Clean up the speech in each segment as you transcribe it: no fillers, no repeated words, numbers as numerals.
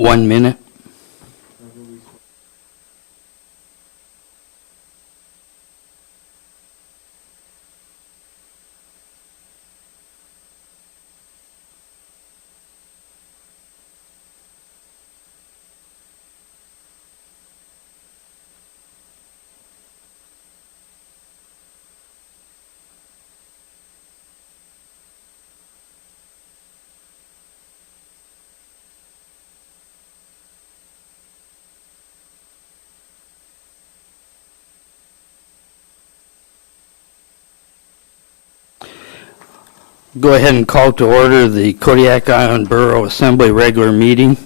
1 minute. Go ahead and call to order the Kodiak Island Borough Assembly regular meeting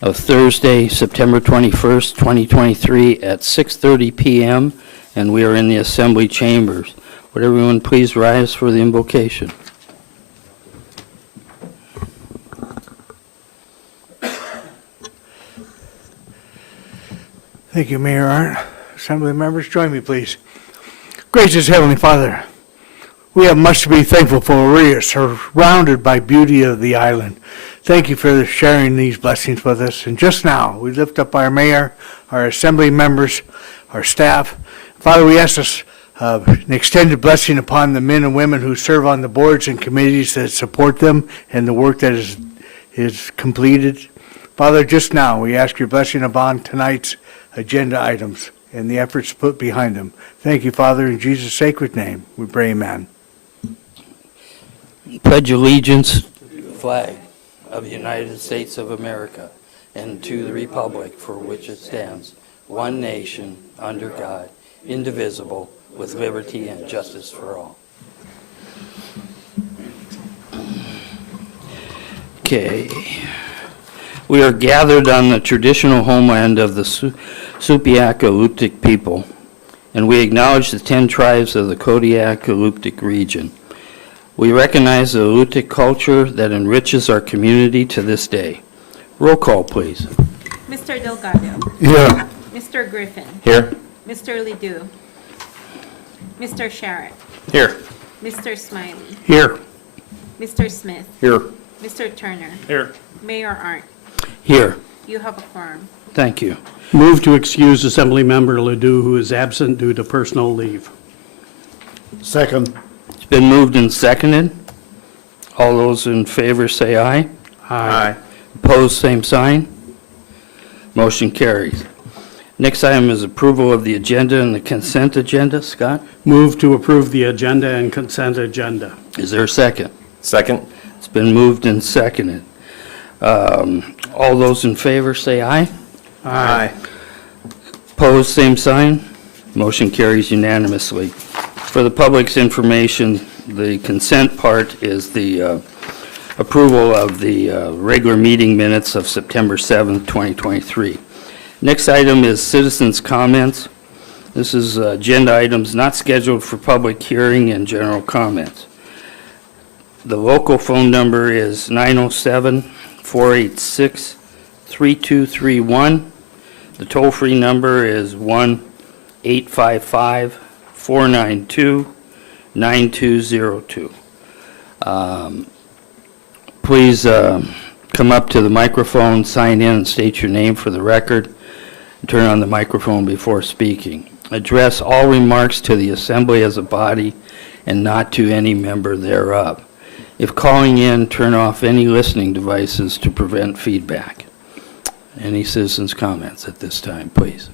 of Thursday, September 21st, 2023 at 6:30 p.m. and we are in the Assembly chambers. Would everyone please rise for the invocation? Thank you, Mayor Arndt. Assembly members, join me, please. Gracious Heavenly Father, we have much to be thankful for. We are surrounded by beauty of the island. Thank you for sharing these blessings with us. And just now, we lift up our mayor, our assembly members, our staff. Father, we ask us an extended blessing upon the men and women who serve on the boards and committees that support them and the work that is completed. Father, just now, we ask your blessing upon tonight's agenda items and the efforts put behind them. Thank you, Father, in Jesus' sacred name. We pray, amen. Pledge allegiance to the flag of the United States of America and to the republic for which it stands, one nation, under God, indivisible, with liberty and justice for all. Okay. We are gathered on the traditional homeland of the Supiaq-Aluptic people, and we acknowledge the 10 tribes of the Kodiak-Aluptic region. We recognize the Aluptic culture that enriches our community to this day. Roll call, please. Mr. Delgado. Here. Mr. Griffin. Here. Mr. Ledoux. Mr. Sharrett. Here. Mr. Smiley. Here. Mr. Smith. Here. Mr. Turner. Here. Mayor Arndt. Here. You have a quorum. Thank you. Move to excuse Assemblymember Ledoux, who is absent due to personal leave. Second. It's been moved and seconded. All those in favor say aye. Aye. Opposed, same sign. Motion carries. Next item is approval of the agenda and the consent agenda. Scott, Move to approve the agenda and consent agenda. is there a second? Second. It's been moved and seconded. All those in favor say aye. Aye. Opposed, same sign. Motion carries unanimously. For the public's information, the consent part is the approval of the regular meeting minutes of September 7th, 2023. Next item is citizens' comments. This is agenda items not scheduled for public hearing and general comments. The local phone number is 907-486-3231. The toll-free number is 1-855-492-9202. Please come up to the microphone, sign in, and state your name for the record. Turn on the microphone before speaking. Address all remarks to the assembly as a body and not to any member thereof. If calling in, turn off any listening devices to prevent feedback. Any citizens' comments at this time, please?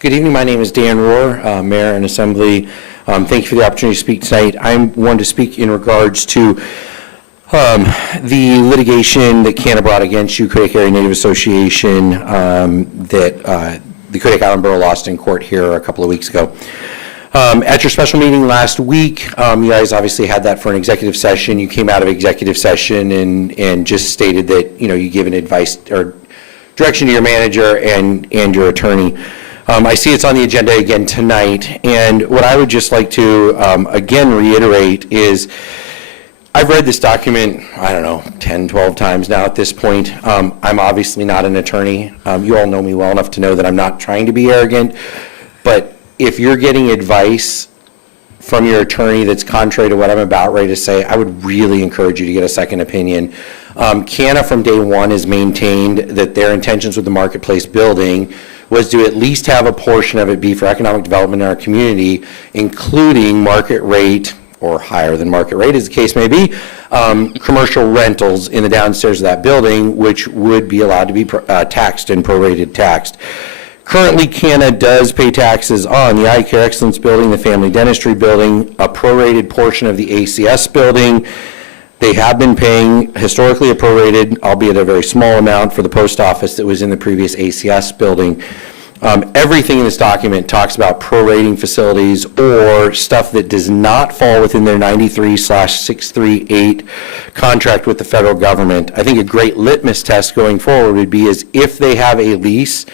Good evening. My name is Dan Rohr, Mayor and Assembly. Thank you for the opportunity to speak tonight. I'm one to speak in regards to the litigation that Canada brought against you, Kodiak Area Native Association, that the Kodiak Island Borough lost in court here a couple of weeks ago. At your special meeting last week, you guys obviously had that for an executive session. You came out of executive session and just stated that, you know, you give an advice or direction to your manager and your attorney. I see it's on the agenda again tonight, and what I would just like to again reiterate is I've read this document, I don't know, 10, 12 times now at this point. I'm obviously not an attorney. You all know me well enough to know that I'm not trying to be arrogant, but if you're getting advice from your attorney that's contrary to what I'm about ready to say, I would really encourage you to get a second opinion. CANA from day one has maintained that their intentions with the Marketplace building was to at least have a portion of it be for economic development in our community, including market rate, or higher than market rate, as the case may be, commercial rentals in the downstairs of that building, which would be allowed to be taxed and prorated taxed. Currently, CANA does pay taxes on the Eye Care Excellence Building, the Family Dentistry Building, a prorated portion of the ACS building. They have been paying historically a prorated, albeit a very small amount, for the post office that was in the previous ACS building. Everything in this document talks about prorating facilities or stuff that does not fall within their 93/638 contract with the federal government. I think a great litmus test going forward would be is if they have a lease.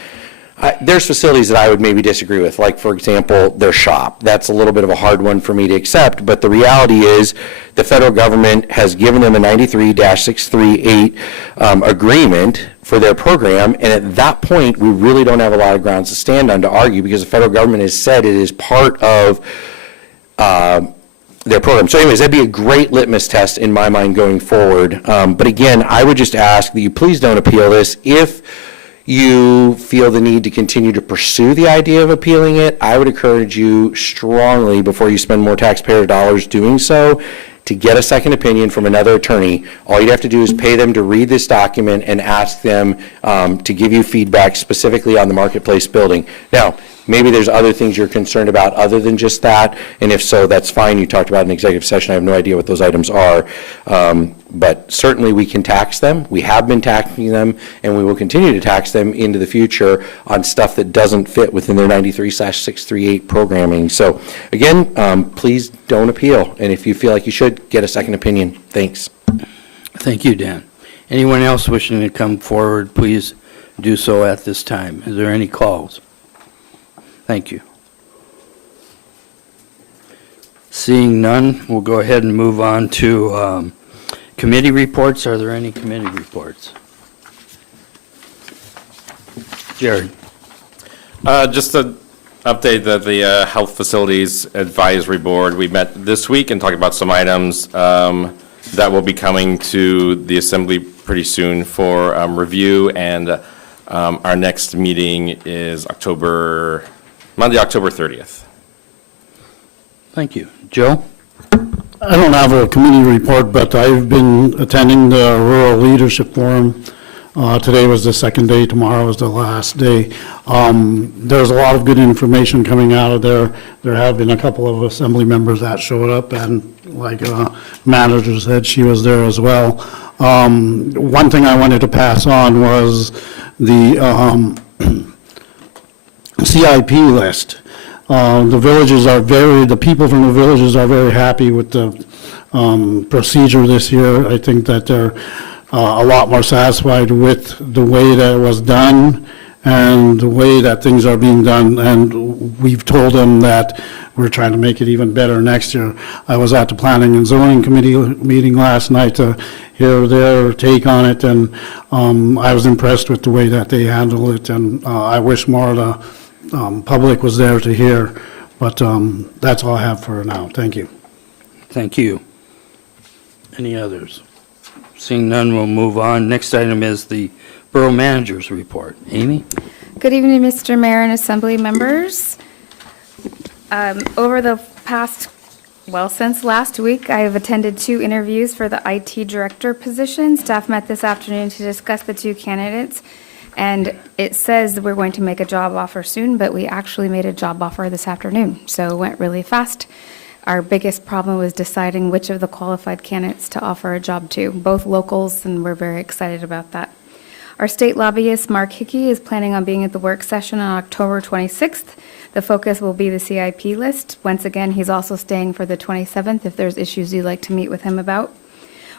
There's facilities that I would maybe disagree with, like, for example, their shop. That's a little bit of a hard one for me to accept, but the reality is the federal government has given them a 93/638 agreement for their program, and at that point, we really don't have a lot of grounds to stand on to argue, because the federal government has said it is part of their program. So anyways, that'd be a great litmus test in my mind going forward. But again, I would just ask that you please don't appeal this. If you feel the need to continue to pursue the idea of appealing it, I would encourage you strongly, before you spend more taxpayer dollars doing so, to get a second opinion from another attorney. All you'd have to do is pay them to read this document and ask them to give you feedback specifically on the Marketplace building. Now, maybe there's other things you're concerned about other than just that, and if so, that's fine. You talked about an executive session. I have no idea what those items are, but certainly we can tax them. We have been taxing them, and we will continue to tax them into the future on stuff that doesn't fit within their 93/638 programming. So again, please don't appeal, and if you feel like you should, get a second opinion. Thanks. Thank you, Dan. Anyone else wishing to come forward, please do so at this time. Is there any calls? Thank you. Seeing none, we'll go ahead and move on to committee reports. Are there any committee reports? Jared. Just to update that the Health Facilities Advisory Board, we met this week and talked about some items that will be coming to the Assembly pretty soon for review, and our next meeting is Monday, October 30th. Thank you. Joe? I don't have a committee report, but I've been attending the Rural Leadership Forum. Today was the second day, tomorrow is the last day. There's a lot of good information coming out of there. There have been a couple of assembly members that showed up, and like manager said, she was there as well. One thing I wanted to pass on was the CIP list. The people from the villages are very happy with the procedure this year. I think that they're a lot more satisfied with the way that it was done and the way that things are being done, and we've told them that we're trying to make it even better next year. I was at the Planning and Zoning Committee meeting last night to hear their take on it, and I was impressed with the way that they handle it, and I wish more of the public was there to hear, but that's all I have for now. Thank you. Thank you. Any others? Seeing none, we'll move on. Next item is the Borough Manager's Report. Amy? Good evening, Mr. Mayor and Assembly members. Over the past, since last week, I have attended 2 interviews for the IT Director position. Staff met this afternoon to discuss the 2 candidates, and it says that we're going to make a job offer soon, but we actually made a job offer this afternoon, so it went really fast. Our biggest problem was deciding which of the qualified candidates to offer a job to, both locals, and we're very excited about that. Our state lobbyist, Mark Hickey, is planning on being at the work session on October 26th. The focus will be the CIP list. Once again, he's also staying for the 27th if there's issues you'd like to meet with him about.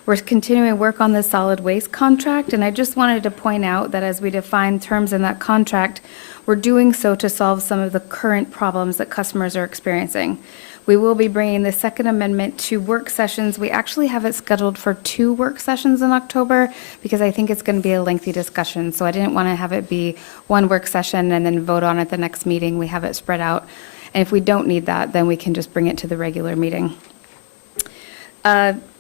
We're continuing work on the solid waste contract, and I just wanted to point out that as we define terms in that contract, we're doing so to solve some of the current problems that customers are experiencing. We will be bringing the Second Amendment to work sessions. We actually have it scheduled for 2 work sessions in October because I think it's going to be a lengthy discussion. So I didn't want to have it be 1 work session and then vote on it the next meeting. We have it spread out. And if we don't need that, then we can just bring it to the regular meeting.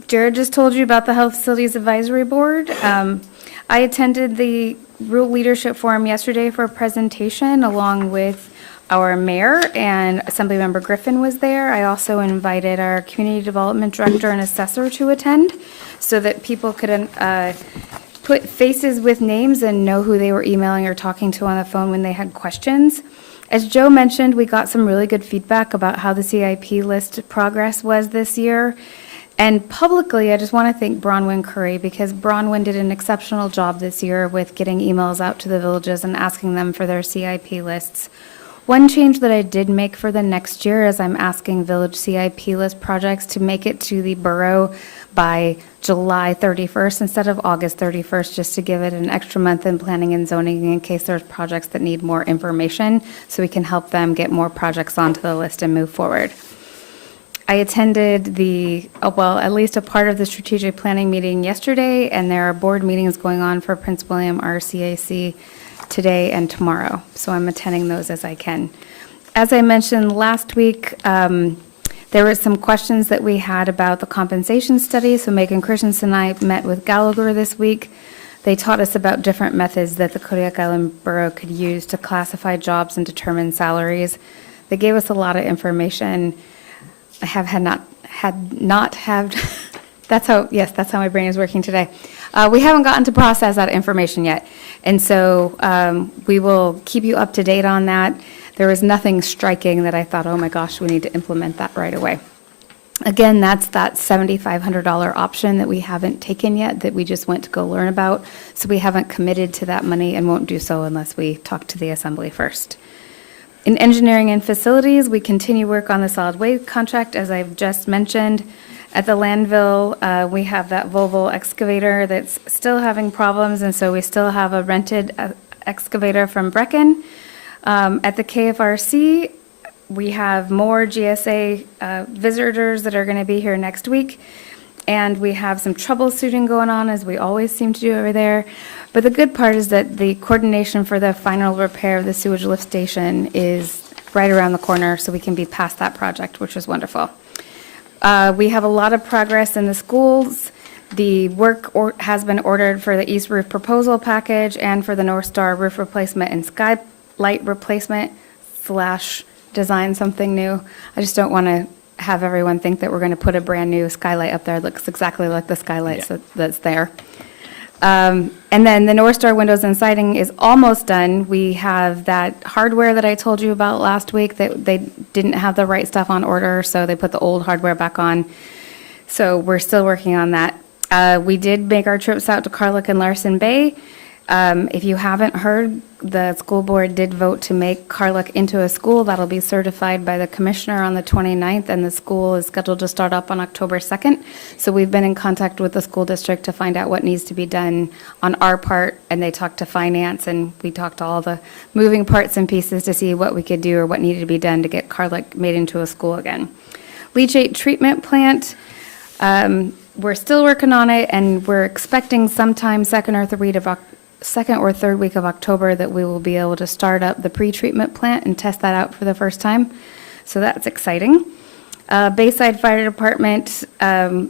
Jared just told you about the Health Facilities Advisory Board. I attended the Rural Leadership Forum yesterday for a presentation along with our mayor, and Assemblymember Griffin was there. I also invited our Community Development Director and Assessor to attend so that people could put faces with names and know who they were emailing or talking to on the phone when they had questions. As Joe mentioned, we got some really good feedback about how the CIP list progress was this year. And publicly, I just want to thank Bronwyn Curry, because Bronwyn did an exceptional job this year with getting emails out to the villages and asking them for their CIP lists. One change that I did make for the next year is I'm asking village CIP list projects to make it to the borough by July 31st instead of August 31st, just to give it an extra month in planning and zoning in case there's projects that need more information, so we can help them get more projects onto the list and move forward. I attended at least a part of the strategic planning meeting yesterday, and there are board meetings going on for Prince William RCAC today and tomorrow, so I'm attending those as I can. As I mentioned last week, there were some questions that we had about the compensation study, so Megan Christensen and I met with Gallagher this week. They taught us about different methods that the Kodiak Island Borough could use to classify jobs and determine salaries. They gave us a lot of information. That's how my brain is working today. We haven't gotten to process that information yet. And so we will keep you up to date on that. There was nothing striking that I thought, oh my gosh, we need to implement that right away. Again, that's that $7,500 option that we haven't taken yet, that we just went to go learn about. So we haven't committed to that money and won't do so unless we talk to the assembly first. In engineering and facilities, we continue work on the solid waste contract, as I've just mentioned. At the landfill, we have that Volvo excavator that's still having problems, and so we still have a rented excavator from Brecken. At the KFRC, we have more GSA visitors that are going to be here next week, and we have some troubleshooting going on, as we always seem to do over there. But the good part is that the coordination for the final repair of the sewage lift station is right around the corner, so we can be past that project, which is wonderful. We have a lot of progress in the schools. The work has been ordered for the East Roof proposal package and for the North Star roof replacement and skylight replacement / design something new. I just don't want to have everyone think that we're going to put a brand new skylight up there. It looks exactly like the skylights that's there. And then the North Star windows and siding is almost done. We have that hardware that I told you about last week that they didn't have the right stuff on order, so they put the old hardware back on. So we're still working on that. We did make our trips out to Carlick and Larson Bay. If you haven't heard, the school board did vote to make Carlick into a school. That'll be certified by the commissioner on the 29th, and the school is scheduled to start up on October 2nd. So we've been in contact with the school district to find out what needs to be done on our part, and they talked to finance, and we talked to all the moving parts and pieces to see what we could do or what needed to be done to get Carlick made into a school again. Leachate treatment plant, we're still working on it, and we're expecting sometime second or third week of October that we will be able to start up the pre-treatment plant and test that out for the first time. So that's exciting. Bayside Fire Department, the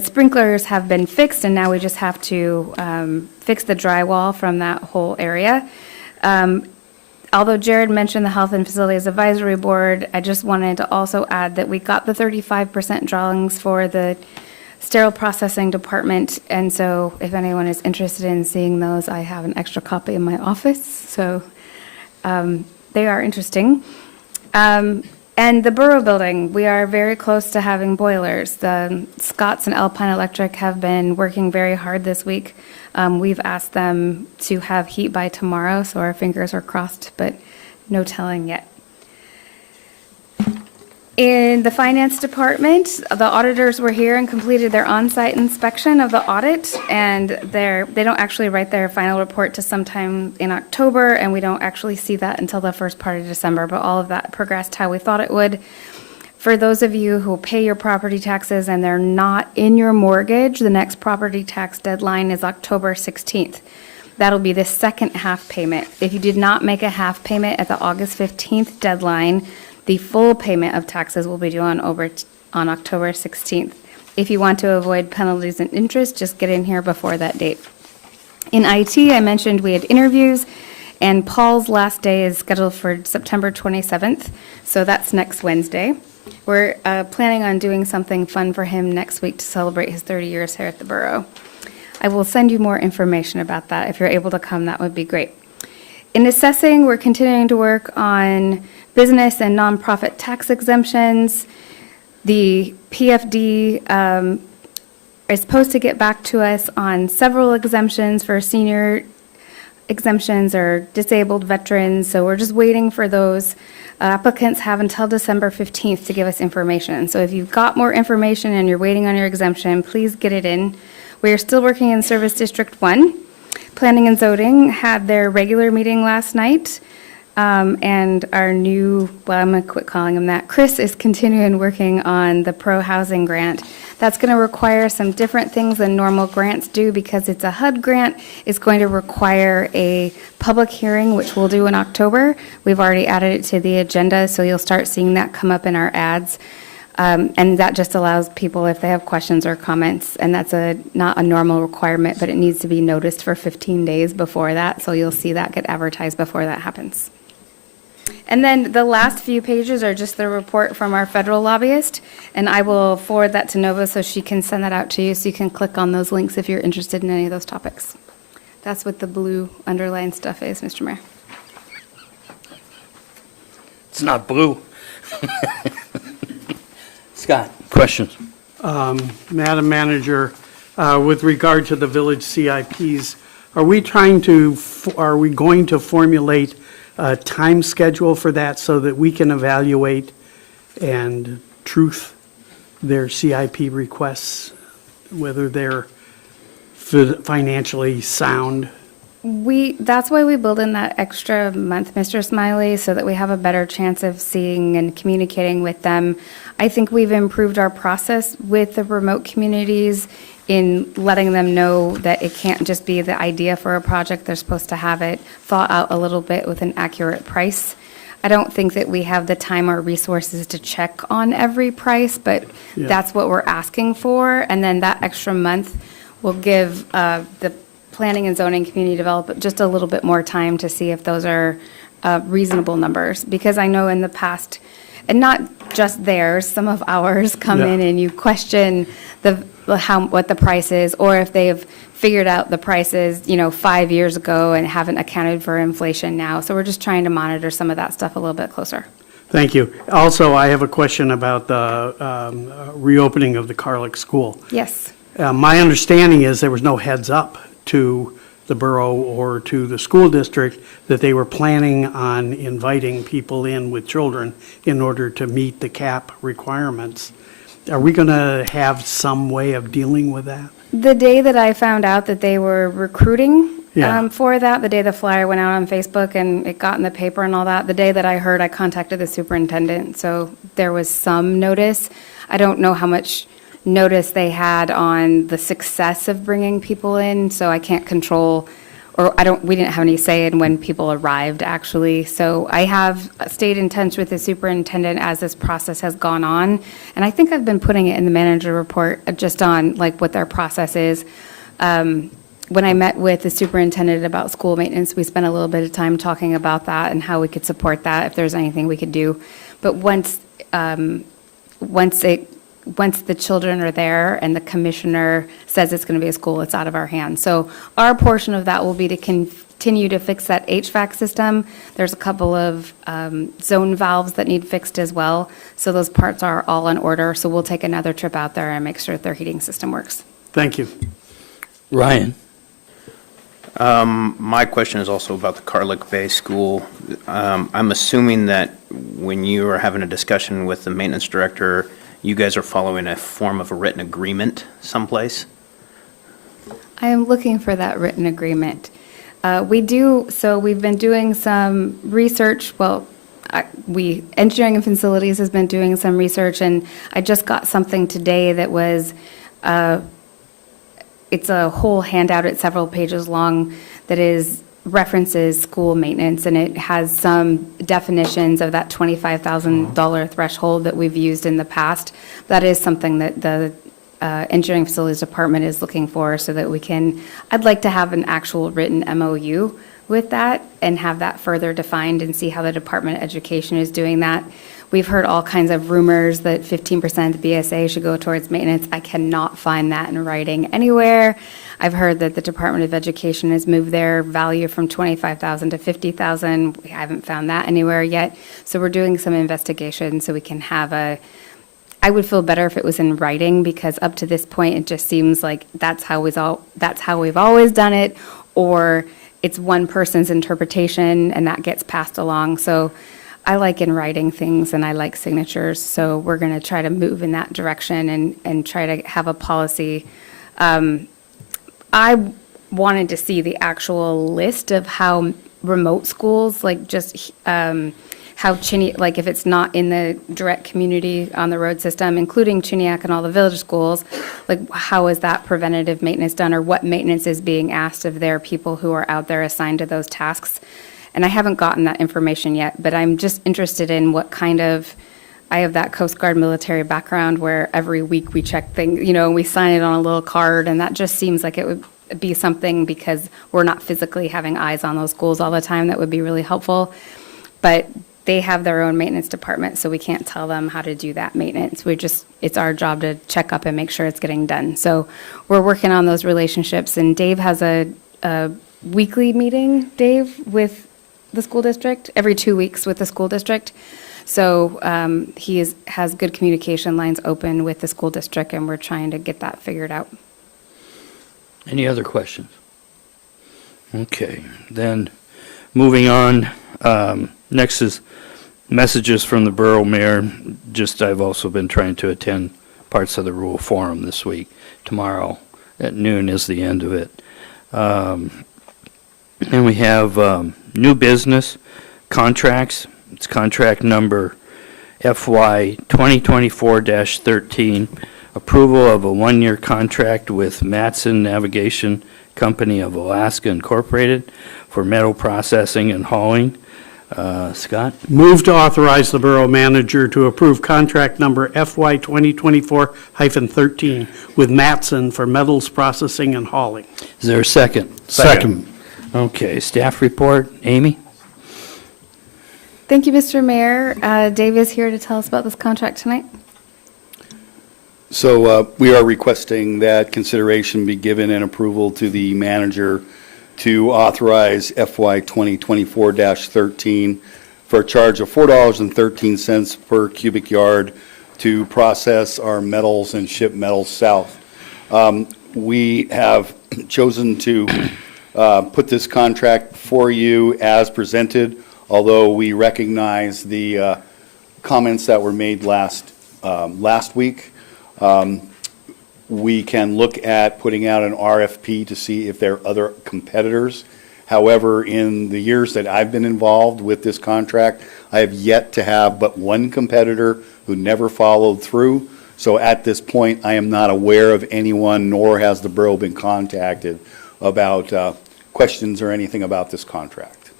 sprinklers have been fixed, and now we just have to fix the drywall from that whole area. Although Jared mentioned the Health and Facilities Advisory Board, I just wanted to also add that we got the 35% drawings for the sterile processing department, and so if anyone is interested in seeing those, I have an extra copy in my office, so they are interesting. And the Borough building, we are very close to having boilers. The Scotts and Alpine Electric have been working very hard this week. We've asked them to have heat by tomorrow, so our fingers are crossed, but no telling yet. In the finance department, the auditors were here and completed their on-site inspection of the audit, and they don't actually write their final report to sometime in October, and we don't actually see that until the first part of December, but all of that progressed how we thought it would. For those of you who pay your property taxes and they're not in your mortgage, the next property tax deadline is October 16th. That'll be the second half payment. If you did not make a half payment at the August 15th deadline, the full payment of taxes will be due on October 16th. If you want to avoid penalties and interest, just get in here before that date. In IT, I mentioned we had interviews, and Paul's last day is scheduled for September 27th, so that's next Wednesday. We're planning on doing something fun for him next week to celebrate his 30 years here at the Borough. I will send you more information about that. If you're able to come, that would be great. In assessing, we're continuing to work on business and nonprofit tax exemptions. The PFD is supposed to get back to us on several exemptions for senior exemptions or disabled veterans, so we're just waiting for those. Applicants have until December 15th to give us information. So if you've got more information and you're waiting on your exemption, please get it in. We are still working in Service District 1. Planning and Zoning had their regular meeting last night. And our new, well, I'm going to quit calling him that, Chris is continuing working on the pro-housing grant. That's going to require some different things than normal grants do because it's a HUD grant. It's going to require a public hearing, which we'll do in October. We've already added it to the agenda, so you'll start seeing that come up in our ads. And that just allows people, if they have questions or comments, and that's not a normal requirement, but it needs to be noticed for 15 days before that, so you'll see that get advertised before that happens. And then the last few pages are just the report from our federal lobbyist, and I will forward that to Nova so she can send that out to you, so you can click on those links if you're interested in any of those topics. That's what the blue underlined stuff is, Mr. Mayor. It's not blue. Scott, questions? Madam Manager, with regard to the village CIPs, are we going to formulate a time schedule for that so that we can evaluate and truth their CIP requests, whether they're financially sound? That's why we build in that extra month, Mr. Smiley, so that we have a better chance of seeing and communicating with them. I think we've improved our process with the remote communities in letting them know that it can't just be the idea for a project. They're supposed to have it thought out a little bit with an accurate price. I don't think that we have the time or resources to check on every price, but Yeah. that's what we're asking for. And then that extra month will give the planning and zoning community development just a little bit more time to see if those are reasonable numbers. Because I know in the past, and not just theirs, some of ours come Yeah. in and you question what the price is, or if they've figured out the prices, 5 years ago and haven't accounted for inflation now. So we're just trying to monitor some of that stuff a little bit closer. Thank you. Also, I have a question about the reopening of the Carlick School. Yes. My understanding is there was no heads up to the borough or to the school district that they were planning on inviting people in with children in order to meet the cap requirements. Are we going to have some way of dealing with that? The day that I found out that they were recruiting Yeah. for that, the day the flyer went out on Facebook and it got in the paper and all that, the day that I heard, I contacted the superintendent. So there was some notice. I don't know how much notice they had on the success of bringing people in, so I can't control, or we didn't have any say in when people arrived, actually. So I have stayed in touch with the superintendent as this process has gone on, and I think I've been putting it in the manager report just on like what their process is. When I met with the superintendent about school maintenance, we spent a little bit of time talking about that and how we could support that, if there's anything we could do. But once the children are there and the commissioner says it's going to be a school, it's out of our hands. So our portion of that will be to continue to fix that HVAC system. There's a couple of zone valves that need fixed as well. So those parts are all in order. So we'll take another trip out there and make sure their heating system works. Thank you. Ryan? My question is also about the Carlick Bay School. I'm assuming that when you are having a discussion with the maintenance director, you guys are following a form of a written agreement someplace? I am looking for that written agreement. We've been doing some research, Engineering and Facilities has been doing some research, and I just got something today that was, it's a whole handout, it's several pages long, that references school maintenance, and it has some definitions of that $25,000 threshold that we've used in the past. That is something that the Engineering Facilities Department is looking for, so that I'd like to have an actual written MOU with that and have that further defined and see how the Department of Education is doing that. We've heard all kinds of rumors that 15% of the BSA should go towards maintenance. I cannot find that in writing anywhere. I've heard that the Department of Education has moved their value from $25,000 to $50,000. We haven't found that anywhere yet. So we're doing some investigation so we can have I would feel better if it was in writing, because up to this point, it just seems like that's how we've always done it, or it's one person's interpretation and that gets passed along. So I like in writing things and I like signatures, so we're going to try to move in that direction and try to have a policy. I wanted to see the actual list of how remote schools, like just how like if it's not in the direct community on the road system, including Chiniac and all the village schools, like how is that preventative maintenance done, or what maintenance is being asked of their people who are out there assigned to those tasks. And I haven't gotten that information yet, but I'm just interested in what kind of, I have that Coast Guard military background where every week we check things, we sign it on a little card, and that just seems like it would be something, because we're not physically having eyes on those schools all the time, that would be really helpful. But they have their own maintenance department, so we can't tell them how to do that maintenance. It's our job to check up and make sure it's getting done. So we're working on those relationships, and Dave has a weekly meeting, Dave, with the school district, every 2 weeks with the school district. So he has good communication lines open with the school district, and we're trying to get that figured out. Any other questions? Okay, then moving on, next is messages from the Borough Mayor. I've also been trying to attend parts of the Rural Forum this week. Tomorrow at noon is the end of it. And we have new business contracts. It's contract number FY 2024-13, approval of a one-year contract with Matson Navigation Company of Alaska Incorporated for metal processing and hauling. Scott? Move to authorize the Borough Manager to approve contract number FY 2024-13 with Matson for metals processing and hauling. Is there a second? Second. Okay, staff report. Amy? Thank you, Mr. Mayor. Dave is here to tell us about this contract tonight. So we are requesting that consideration be given and approval to the manager to authorize FY 2024-13 for a charge of $4.13 per cubic yard to process our metals and ship metals south. We have chosen to put this contract for you as presented, although we recognize the comments that were made last week. We can look at putting out an RFP to see if there are other competitors. However, in the years that I've been involved with this contract, I have yet to have but one competitor who never followed through. So at this point, I am not aware of anyone, nor has the borough been contacted about questions or anything about this contract.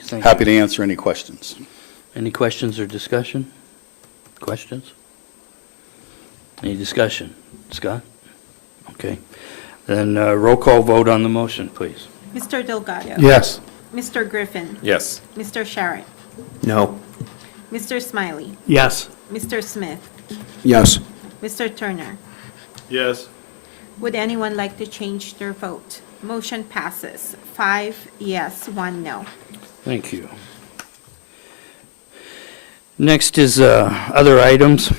Thank Happy you. to answer any questions. Any questions or discussion? Questions? Any discussion? Scott? Okay. Then roll call vote on the motion, please. Mr. Delgado. Yes. Mr. Griffin. Yes. Mr. Sharrett. No. Mr. Smiley. Yes. Mr. Smith. Yes. Mr. Turner. Yes. Would anyone like to change their vote? Motion passes. 5 yes, 1 no. Thank you. Next is other items.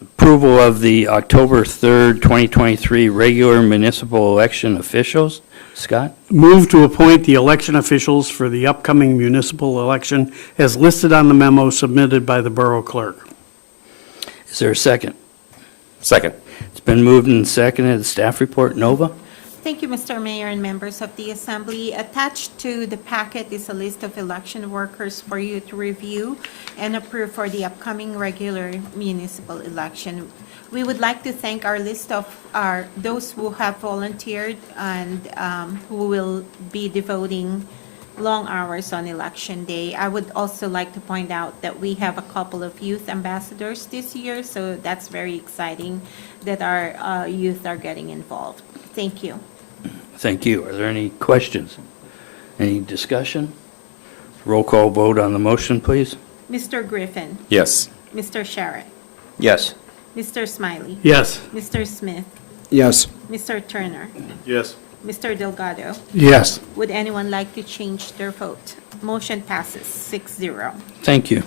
Approval of the October 3rd, 2023 regular municipal election officials. Scott? Move to appoint the election officials for the upcoming municipal election as listed on the memo submitted by the Borough Clerk. Is there a second? Second. It's been moved and seconded. Staff report, Nova? Thank you, Mr. Mayor and members of the Assembly. Attached to the packet is a list of election workers for you to review and approve for the upcoming regular municipal election. We would like to thank our list of those who have volunteered and who will be devoting long hours on election day. I would also like to point out that we have a couple of youth ambassadors this year, so that's very exciting that our youth are getting involved. Thank you. Thank you. Are there any questions? Any discussion? Roll call vote on the motion, please. Mr. Griffin, Yes. Mr. Sharrett, Yes. Mr. Smiley, Yes. Mr. Smith, Yes. Mr. Turner, Yes. Mr. Delgado. Yes. Would anyone like to change their vote? Motion passes 6-0. Thank you.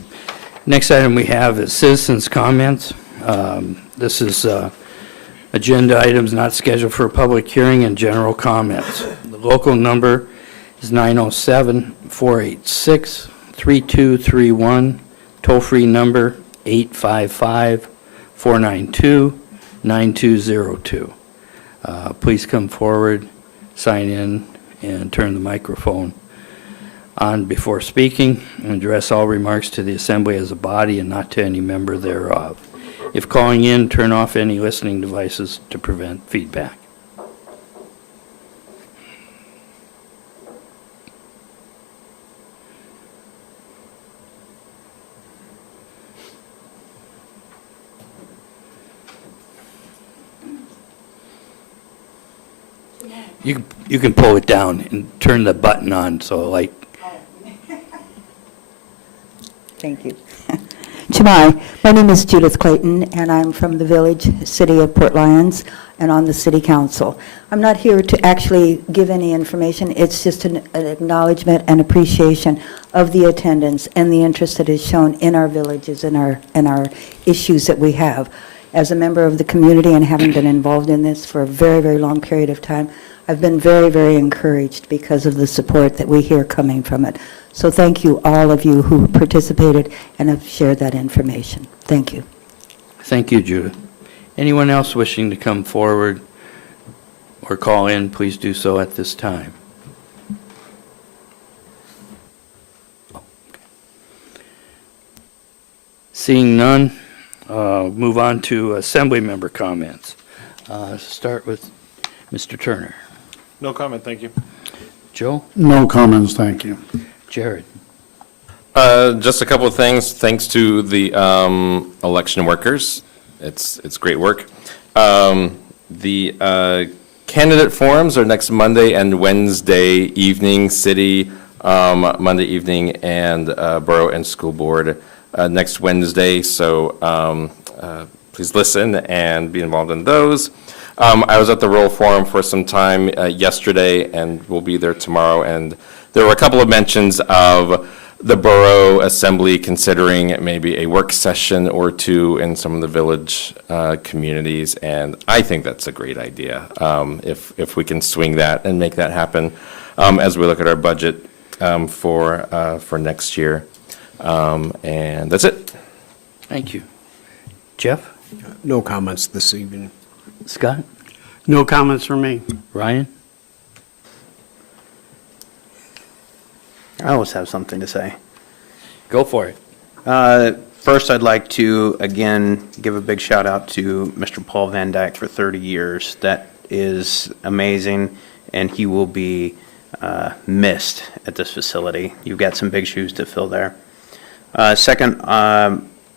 Next item we have is citizens' comments. This is agenda items not scheduled for a public hearing and general comments. The local number is 907-486-3231, toll-free number 855-492-9202. Please come forward, sign in, and turn the microphone on before speaking, and address all remarks to the assembly as a body and not to any member thereof. If calling in, turn off any listening devices to prevent feedback. You can pull it down and turn the button on, so like, Thank you. Chimai, my name is Judith Clayton, and I'm from the village, city of Port Lions, and on the city council. I'm not here to actually give any information. It's just an acknowledgement and appreciation of the attendance and the interest that is shown in our villages and our issues that we have. As a member of the community and having been involved in this for a very, very long period of time, I've been very, very encouraged because of the support that we hear coming from it. So thank you, all of you who participated and have shared that information. Thank you. thank you, Judith. Anyone else wishing to come forward or call in, please do so at this time. Seeing none, move on to assembly member comments. Start with Mr. Turner. No comment, thank you. Joe? No comments, thank you. Jared? Just a couple of things. Thanks to the election workers. It's great work. The candidate forums are next Monday and Wednesday evening, city, Monday evening, and borough and school board next Wednesday. So please listen and be involved in those. I was at the Rural Forum for some time yesterday and will be there tomorrow. And there were a couple of mentions of the Borough Assembly considering maybe a work session or two in some of the village communities. And I think that's a great idea if we can swing that and make that happen as we look at our budget for next year. And that's it. Thank you. Jeff? No comments this evening. Scott? No comments from me. Ryan? I always have something to say. Go for it. First, I'd like to, again, give a big shout out to Mr. Paul Van Dyke for 30 years. That is amazing, and he will be missed at this facility. You've got some big shoes to fill there. Second,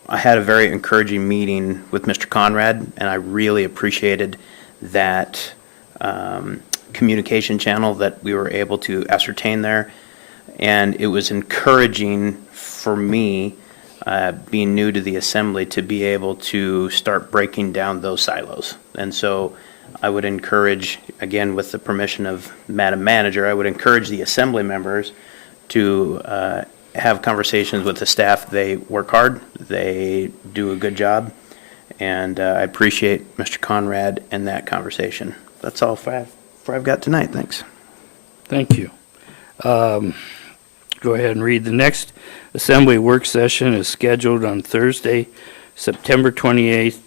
I had a very encouraging meeting with Mr. Conrad, and I really appreciated that communication channel that we were able to ascertain there. And it was encouraging for me, being new to the assembly, to be able to start breaking down those silos. And so I would encourage, again, with the permission of Madam Manager, I would encourage the assembly members to have conversations with the staff. They work hard, they do a good job, and I appreciate Mr. Conrad and that conversation. That's all I've got tonight. Thanks. Thank you. Go ahead and read. The next assembly work session is scheduled on Thursday, September 28th,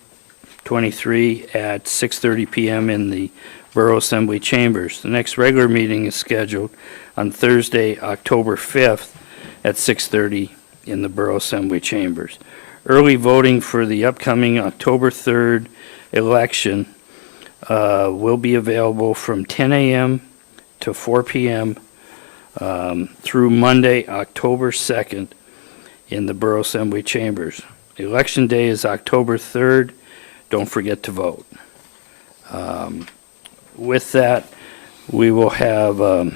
23 at 6:30 PM in the Borough Assembly Chambers. The next regular meeting is scheduled on Thursday, October 5th at 6:30 in the Borough Assembly Chambers. Early voting for the upcoming October 3rd election will be available from 10 a.m. to 4 p.m. Through Monday, October 2nd, in the Borough Assembly chambers. Election day is October 3rd. Don't forget to vote. With that, we will have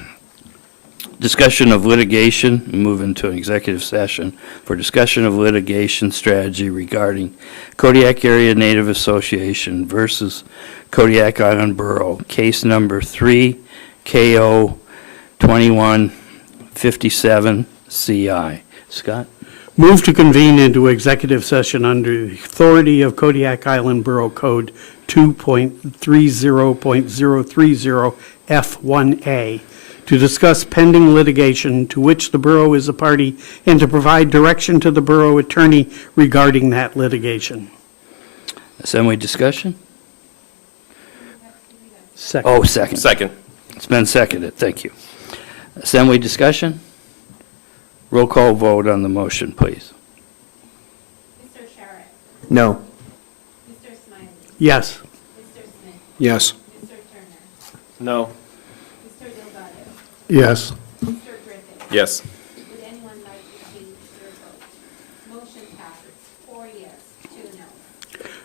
discussion of litigation, move into an executive session for discussion of litigation strategy regarding Kodiak Area Native Association versus Kodiak Island Borough, case number 3 KO 2157 CI. Scott? Move to convene into executive session under the authority of Kodiak Island Borough Code 2.30.030 F1A to discuss pending litigation to which the borough is a party and to provide direction to the borough attorney regarding that litigation. Assembly discussion? Second. Oh, second. Second. It's been seconded, thank you. Assembly discussion? Roll call vote on the motion, please. Mr. Sharrett? No. Mr. Smiley? Yes. Mr. Smith? Yes. Mr. Turner? No. Mr. Delgado? Yes. Mr. Griffin? Yes. Would anyone like to change their vote? Motion passes 4 yes, 2 no.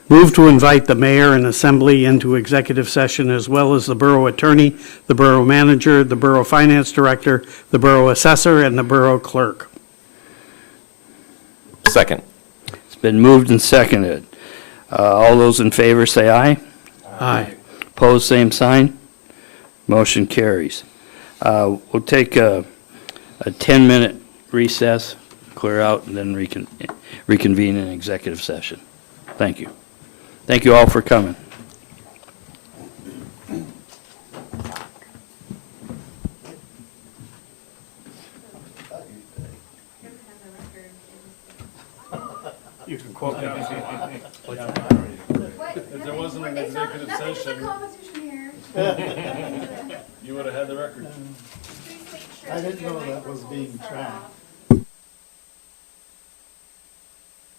Move to invite the mayor and assembly into executive session, as well as the borough attorney, the borough manager, the borough finance director, the borough assessor, and the borough clerk. Second. It's been moved and seconded. All those in favor say aye. Aye. Opposed, same sign. Motion carries. We'll take a 10-minute recess, clear out, and then reconvene in executive session. Thank you. Thank you all for coming. You can quote me. If there wasn't an executive session, you would have had the record. I didn't know that was being tracked.